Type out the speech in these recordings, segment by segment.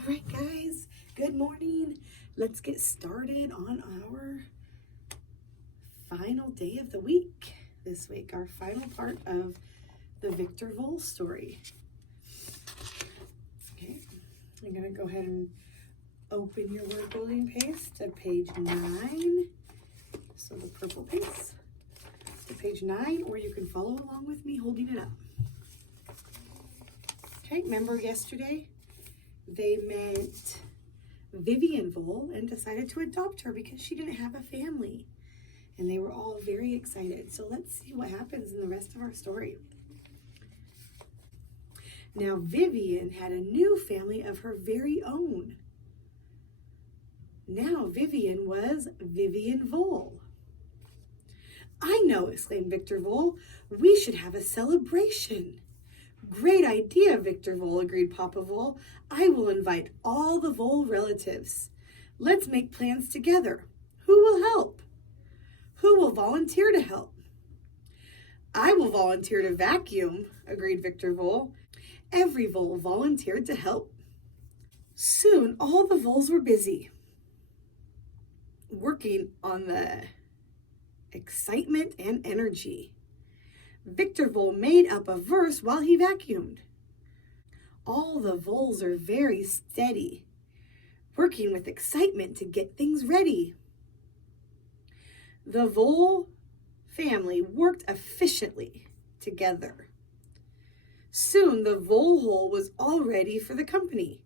All right, guys, good morning. Let's get started on our final day of the week this week, our final part of the Victor Vole story. Okay, I'm going to go ahead and open your word building paste to page 9. So the purple paste to page 9, or you can follow along with me holding it up. Okay, remember yesterday? They met Vivian Vole and decided to adopt her because she didn't have a family. And they were all very excited. So let's see what happens in the rest of our story. Now, Vivian had a new family of her very own. Now, Vivian was Vivian Vole. I know, exclaimed Victor Vole. We should have a celebration. Great idea, Victor Vole, agreed Papa Vole. I will invite all the Vole relatives. Let's make plans together. Who will help? Who will volunteer to help? I will volunteer to vacuum, agreed Victor Vole. Every Vole volunteered to help. Soon, all the Voles were busy, working on the excitement and energy. Victor Vole made up a verse while he vacuumed. All the Voles are very steady, working with excitement to get things ready. The Vole family worked efficiently together. Soon the Vole hole was all ready for the company.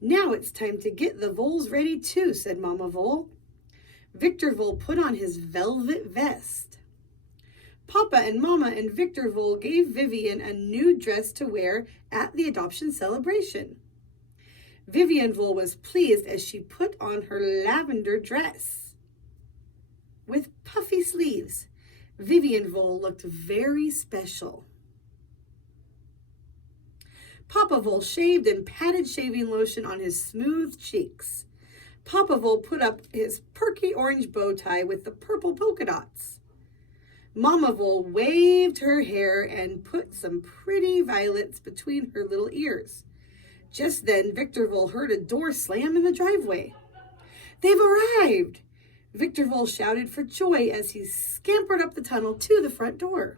Now it's time to get the Voles ready too, said Mama Vole. Victor Vole put on his velvet vest. Papa and Mama and Victor Vole gave Vivian a new dress to wear at the adoption celebration. Vivian Vole was pleased as she put on her lavender dress with puffy sleeves. Vivian Vole looked very special. Papa Vole shaved and patted shaving lotion on his smooth cheeks. Papa Vole put up his perky orange bow tie with the purple polka dots. Mama Vole waved her hair and put some pretty violets between her little ears. Just then, Victor Vole heard a door slam in the driveway. They've arrived! Victor Vole shouted for joy as he scampered up the tunnel to the front door.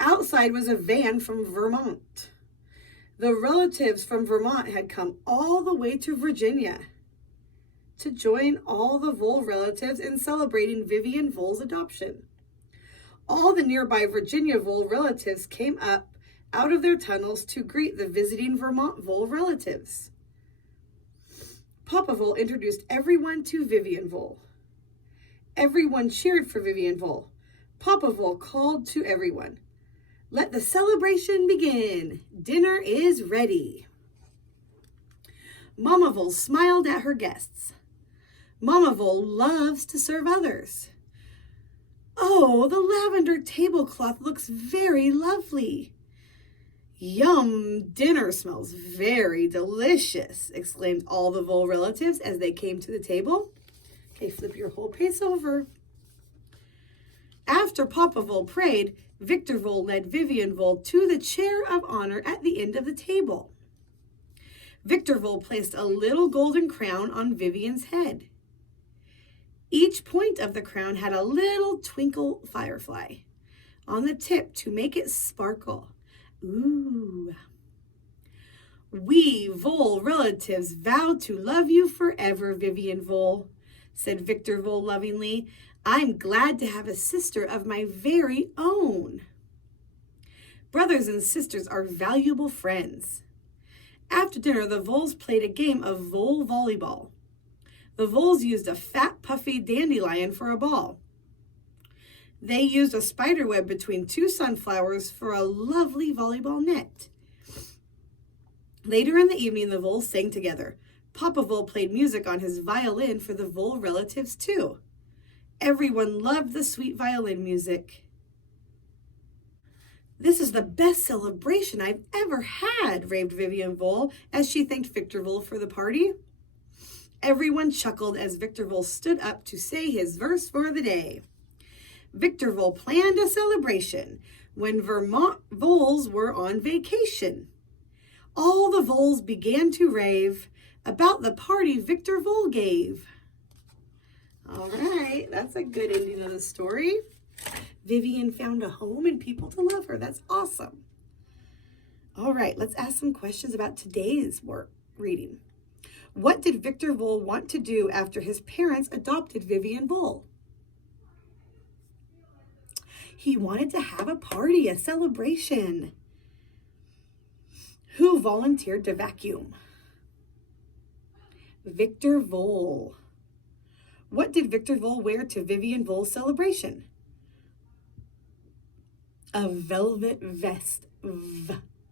Outside was a van from Vermont. The relatives from Vermont had come all the way to Virginia to join all the Vole relatives in celebrating Vivian Vole's adoption. All the nearby Virginia Vole relatives came up out of their tunnels to greet the visiting Vermont Vole relatives. Papa Vole introduced everyone to Vivian Vole. Everyone cheered for Vivian Vole. Papa Vole called to everyone, "Let the celebration begin. Dinner is ready." Mama Vole smiled at her guests. Mama Vole loves to serve others. Oh, the lavender tablecloth looks very lovely. Yum, dinner smells very delicious, exclaimed all the Vole relatives as they came to the table. Okay, flip your whole page over. After Papa Vole prayed, Victor Vole led Vivian Vole to the chair of honor at the end of the table. Victor Vole placed a little golden crown on Vivian's head. Each point of the crown had a little twinkle firefly on the tip to make it sparkle. Ooh. We Vole relatives vow to love you forever, Vivian Vole, said Victor Vole lovingly. I'm glad to have a sister of my very own. Brothers and sisters are valuable friends. After dinner, the Voles played a game of Vole volleyball. The Voles used a fat, puffy dandelion for a ball. They used a spider web between two sunflowers for a lovely volleyball net. Later in the evening, the Voles sang together. Papa Vole played music on his violin for the Vole relatives, too. Everyone loved the sweet violin music. This is the best celebration I've ever had, raved Vivian Vole as she thanked Victor Vole for the party. Everyone chuckled as Victor Vole stood up to say his verse for the day. Victor Vole planned a celebration when Vermont Voles were on vacation. All the voles began to rave about the party Victor Vole gave. All right, that's a good ending of the story. Vivian found a home and people to love her. That's awesome. All right, let's ask some questions about today's reading. What did Victor Vole want to do after his parents adopted Vivian Vole? He wanted to have a party, a celebration. Who volunteered to vacuum? Victor Vole. What did Victor Vole wear to Vivian Vole's celebration? A velvet vest.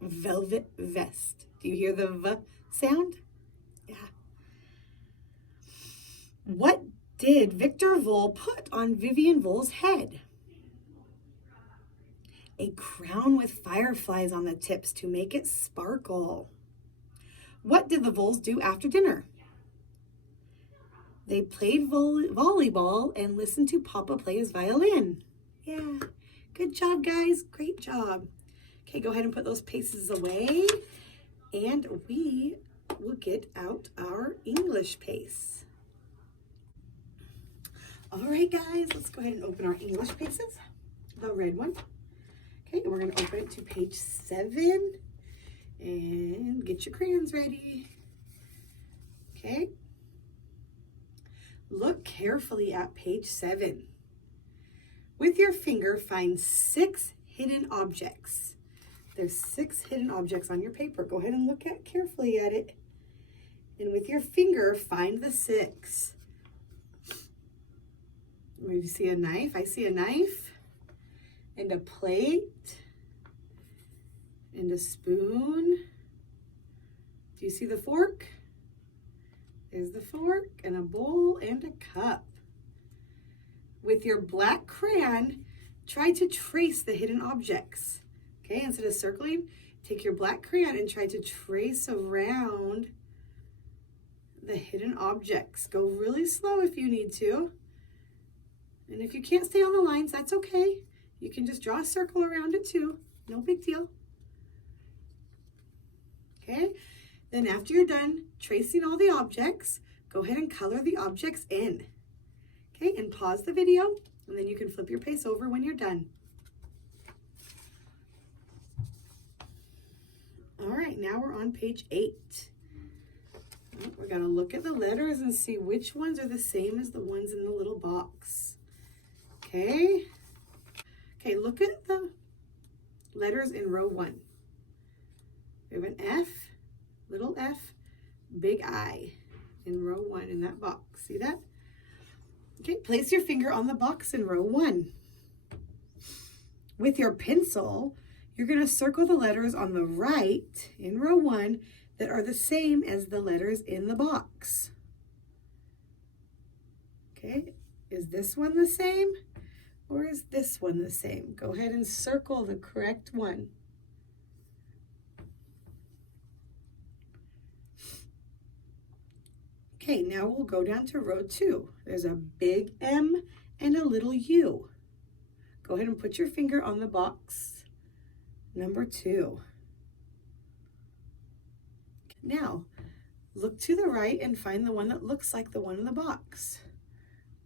Velvet vest. Do you hear the V sound? Yeah. What did Victor Vole put on Vivian Vole's head? A crown with fireflies on the tips to make it sparkle. What did the voles do after dinner? They played volleyball and listened to Papa play his violin. Yeah, good job, guys. Great job. Okay, go ahead and put those paces away, and we will get out our English pace. All right, guys, let's go ahead and open our English paces, the red one. Okay, and we're going to open it to page 7, and get your crayons ready. Okay. Look carefully at page 7. With your finger, find 6 hidden objects. There's 6 hidden objects on your paper. Go ahead and look carefully at it. And with your finger, find the 6. Maybe you see a knife. I see a knife and a plate and a spoon. Do you see the fork? There's the fork and a bowl and a cup. With your black crayon, try to trace the hidden objects. Okay, instead of circling, take your black crayon and try to trace around the hidden objects. Go really slow if you need to. And if you can't stay on the lines, that's okay. You can just draw a circle around it too. No big deal. Okay, then after you're done tracing all the objects, go ahead and color the objects in. Okay, and pause the video, and then you can flip your pace over when you're done. All right, now we're on page 8. We're going to look at the letters and see which ones are the same as the ones in the little box. Okay. Okay, look at the letters in row 1. We have an F, little f, big I in row 1 in that box. See that? Okay, place your finger on the box in row 1. With your pencil, you're going to circle the letters on the right in row 1 that are the same as the letters in the box. Okay, is this one the same or is this one the same? Go ahead and circle the correct one. Okay, now we'll go down to row 2. There's a big M and a little U. Go ahead and put your finger on the box number 2. Now, look to the right and find the one that looks like the one in the box.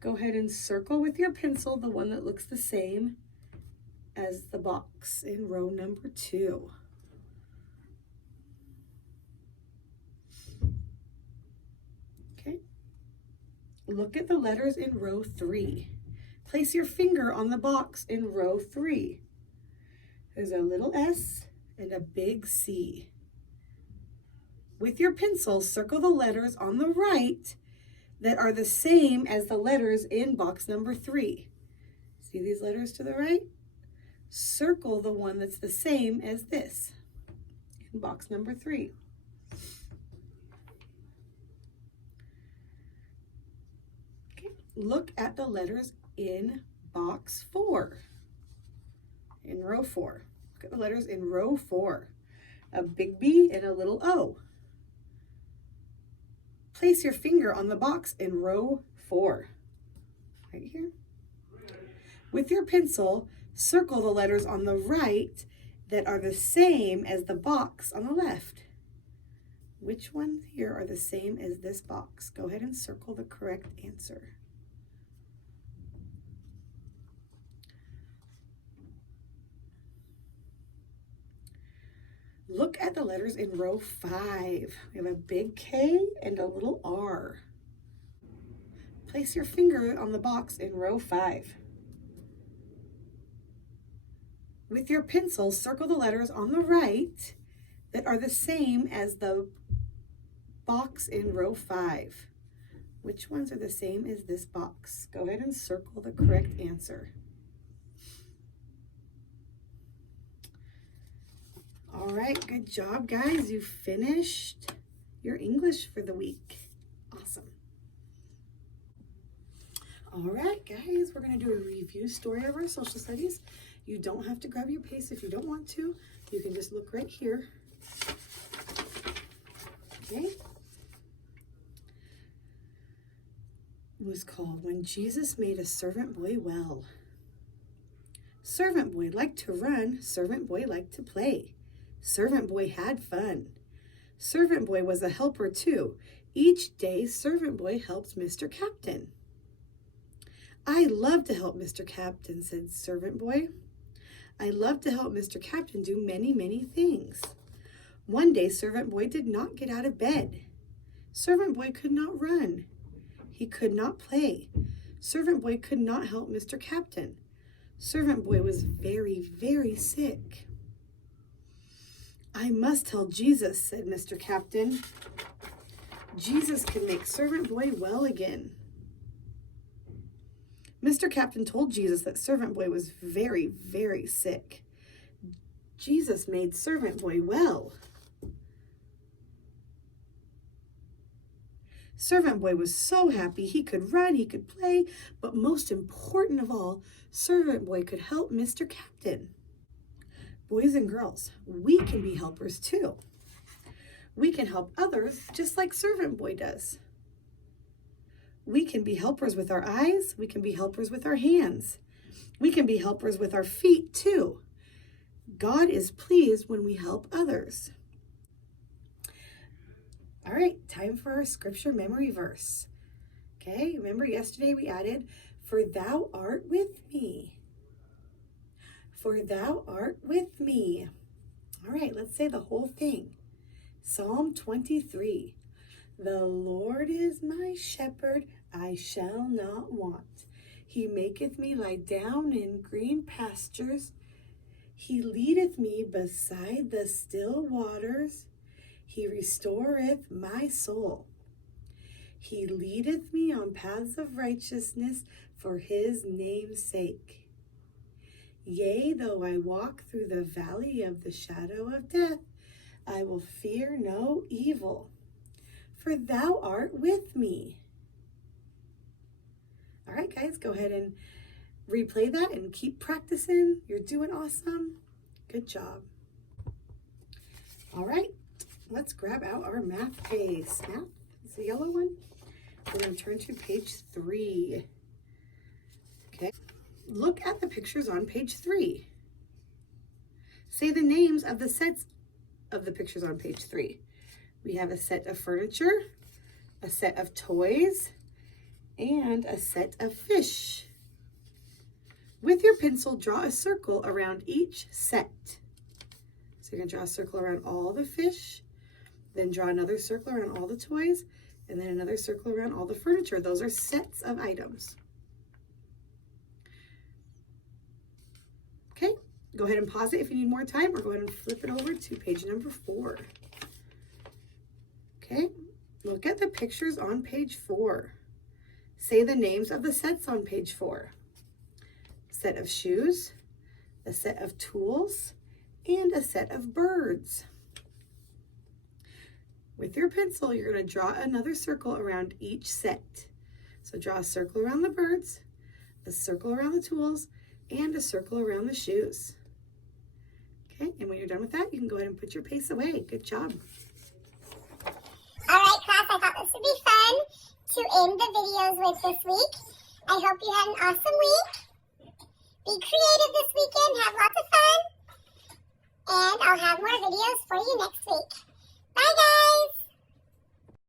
Go ahead and circle with your pencil the one that looks the same as the box in row number 2. Okay. Look at the letters in row 3. Place your finger on the box in row 3. There's a little S and a big C. With your pencil, circle the letters on the right that are the same as the letters in box number 3. See these letters to the right? Circle the one that's the same as this in box number 3. Okay. Look at the letters in box 4, in row 4. Look at the letters in row 4. A big B and a little O. Place your finger on the box in row 4, right here. With your pencil, circle the letters on the right that are the same as the box on the left. Which ones here are the same as this box? Go ahead and circle the correct answer. Look at the letters in row 5. We have a big K and a little R. Place your finger on the box in row 5. With your pencil, circle the letters on the right that are the same as the box in row 5. Which ones are the same as this box? Go ahead and circle the correct answer. All right, good job, guys. You finished your English for the week. Awesome. All right, guys, we're going to do a review story of our social studies. You don't have to grab your pace if you don't want to. You can just look right here. Okay. It was called When Jesus Made a Servant Boy Well. Servant boy liked to run. Servant boy liked to play. Servant boy had fun. Servant boy was a helper too. Each day, servant boy helped Mr. Captain. I love to help Mr. Captain, said servant boy. I love to help Mr. Captain do many, many things. One day, servant boy did not get out of bed. Servant boy could not run. He could not play. Servant boy could not help Mr. Captain. Servant boy was very, very sick. I must tell Jesus, said Mr. Captain. Jesus can make servant boy well again. Mr. Captain told Jesus that servant boy was very, very sick. Jesus made servant boy well. Servant boy was so happy he could run, he could play, but most important of all, servant boy could help Mr. Captain. Boys and girls, we can be helpers too. We can help others just like servant boy does. We can be helpers with our eyes. We can be helpers with our hands. We can be helpers with our feet too. God is pleased when we help others. All right, time for our scripture memory verse. Okay, remember yesterday we added, for thou art with me. For thou art with me. All right, let's say the whole thing. Psalm 23. The Lord is my shepherd, I shall not want. He maketh me lie down in green pastures. He leadeth me beside the still waters. He restoreth my soul. He leadeth me on paths of righteousness for his name's sake. Yea, though I walk through the valley of the shadow of death, I will fear no evil, for thou art with me. All right, guys, go ahead and replay that and keep practicing. You're doing awesome. Good job. All right, let's grab out our math pace. Math is the yellow one. We're going to turn to page 3. Okay, look at the pictures on page 3. Say the names of the sets of the pictures on page 3. We have a set of furniture, a set of toys, and a set of fish. With your pencil, draw a circle around each set. So you're going to draw a circle around all the fish, then draw another circle around all the toys, and then another circle around all the furniture. Those are sets of items. Okay, go ahead and pause it if you need more time, or go ahead and flip it over to page number 4. Okay, look at the pictures on page 4. Say the names of the sets on page 4. A set of shoes, a set of tools, and a set of birds. With your pencil, you're going to draw another circle around each set. So draw a circle around the birds, a circle around the tools, and a circle around the shoes. Okay, and when you're done with that, you can go ahead and put your pace away. Good job. All right, class, I thought this would be fun to end the videos with this week. I hope you had an awesome week. Be creative this weekend, have lots of fun, and I'll have more videos for you next week.